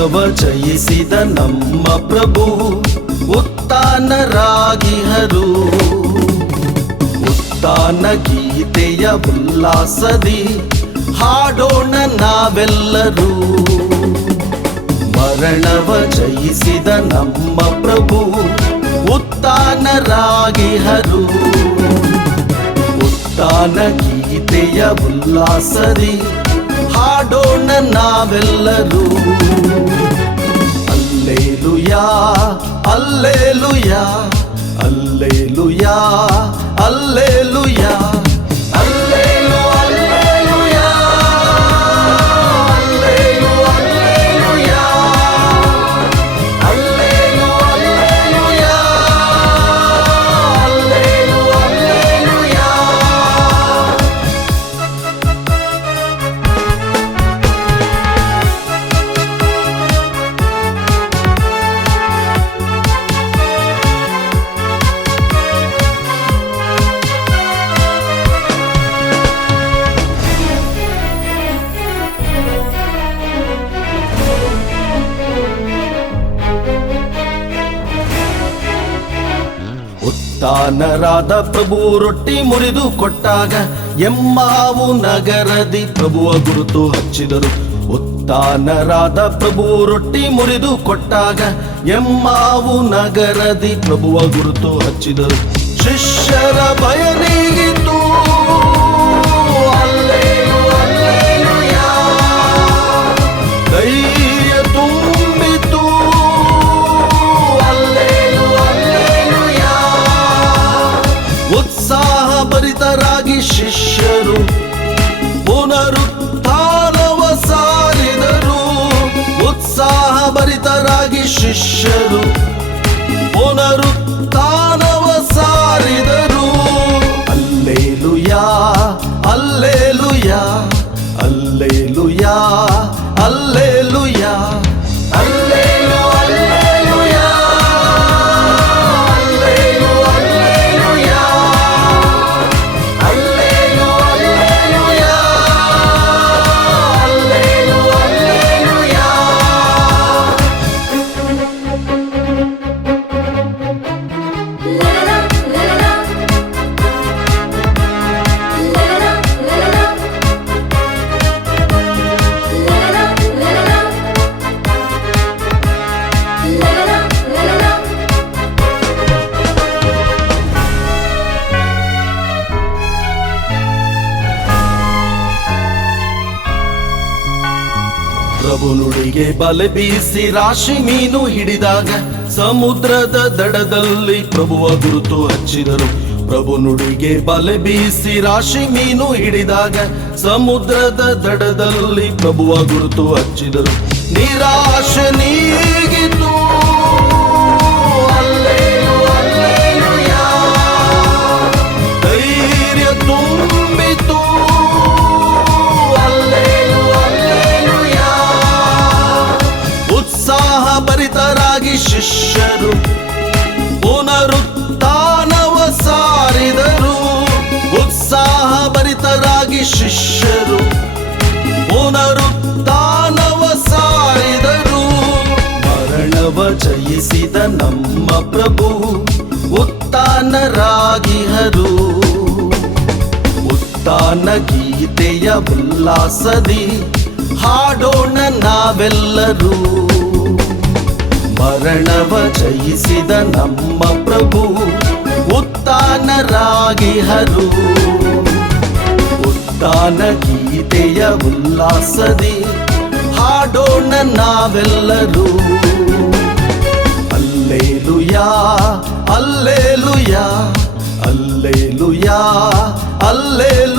ಮರಣವ ಜಯಿಸಿದ ನಮ್ಮ ಪ್ರಭು ಉತ್ತಾನರಾಗಿಹರು. ಉತ್ತಾನ ಗೀತೆಯ ಉಲ್ಲಾಸದಿ ಹಾಡೋಣ ನಾವೆಲ್ಲರೂ. ಮರಣವ ಜಯಿಸಿದ ನಮ್ಮ ಪ್ರಭು ಉತ್ತಾನರಾಗಿಹರು. ಉತ್ತಾನ ಗೀತೆಯ ಉಲ್ಲಾಸದಿ ಹಾಡೋಣ ನಾವೆಲ್ಲರೂ ಅಲ್ಲೇಲುಯಾ ಅಲ್ಲೇಲುಯಾ ಅಲ್ಲೇಲುಯಾ ಅಲ್ಲೇಲುಯಾ ಉತ್ತಾನರಾದ ಪ್ರಭು ರೊಟ್ಟಿ ಮುರಿದು ಕೊಟ್ಟಾಗ ಎಮ್ಮಾವು ನಗರದಿ ಪ್ರಭುವ ಗುರುತು ಹಚ್ಚಿದರು. ಉತ್ತಾನರಾದ ಪ್ರಭು ರೊಟ್ಟಿ ಮುರಿದು ಕೊಟ್ಟಾಗ ಎಮ್ಮಾವು ನಗರದಿ ಪ್ರಭುವ ಗುರುತು ಹಚ್ಚಿದರು. ಶಿಷ್ಯರ ಭಯ ನೀಗಿತು. ಶಿಷ್ಯರು ತಾನವ ಸಾರಿದರು. ಅಲ್ಲೇಲುಯಾ ಅಲ್ಲೇಲುಯಾ ಅಲ್ಲೇಲುಯಾ ಅಲ್ಲೇಲುಯಾ. ಪ್ರಭು ನುಡಿಗೆ ಬಲೆ ಬೀಸಿ ರಾಶಿ ಮೀನು ಹಿಡಿದಾಗ ಸಮುದ್ರದ ದಡದಲ್ಲಿ ಪ್ರಭುವ ಗುರುತು ಹಚ್ಚಿದರು. ಪ್ರಭು ನುಡಿಗೆ ಬಲೆ ಬೀಸಿ ರಾಶಿ ಮೀನು ಹಿಡಿದಾಗ ಸಮುದ್ರದ ದಡದಲ್ಲಿ ಪ್ರಭುವ ಗುರುತು ಹಚ್ಚಿದರು. ನಿರಾಶೆ ನೀಗಿತು ಭರಿತರಾಗಿ ಶಿಷ್ಯರು ಪುನರುತ್ಥಾನವ ಸಾರಿದರು. ಉತ್ಸಾಹ ಭರಿತರಾಗಿ ಶಿಷ್ಯರು ಪುನರುತ್ಥಾನವ ಸಾರಿದರು. ಮರಣವ ಜಯಿಸಿದ ನಮ್ಮ ಪ್ರಭು ಉತ್ಥಾನರಾಗಿಹರು. ಉತ್ಥಾನ ಗೀತೆಯ ಉಲ್ಲಾಸದಿ ಹಾಡೋಣ ನಾವೆಲ್ಲರೂ. ಮರಣವ ಜಯಿಸಿದ ನಮ್ಮ ಪ್ರಭು ಉತ್ತಾನರಾಗಿಹರು ಉತ್ತಾನ ಗೀತೆಯ ಉಲ್ಲಾಸದಿ ಹಾಡೋಣ ನಾವೆಲ್ಲರೂ. ಅಲ್ಲೇಲುಯಾ ಅಲ್ಲೇಲುಯಾ ಅಲ್ಲೇಲುಯಾ ಅಲ್ಲೇಲುಯಾ.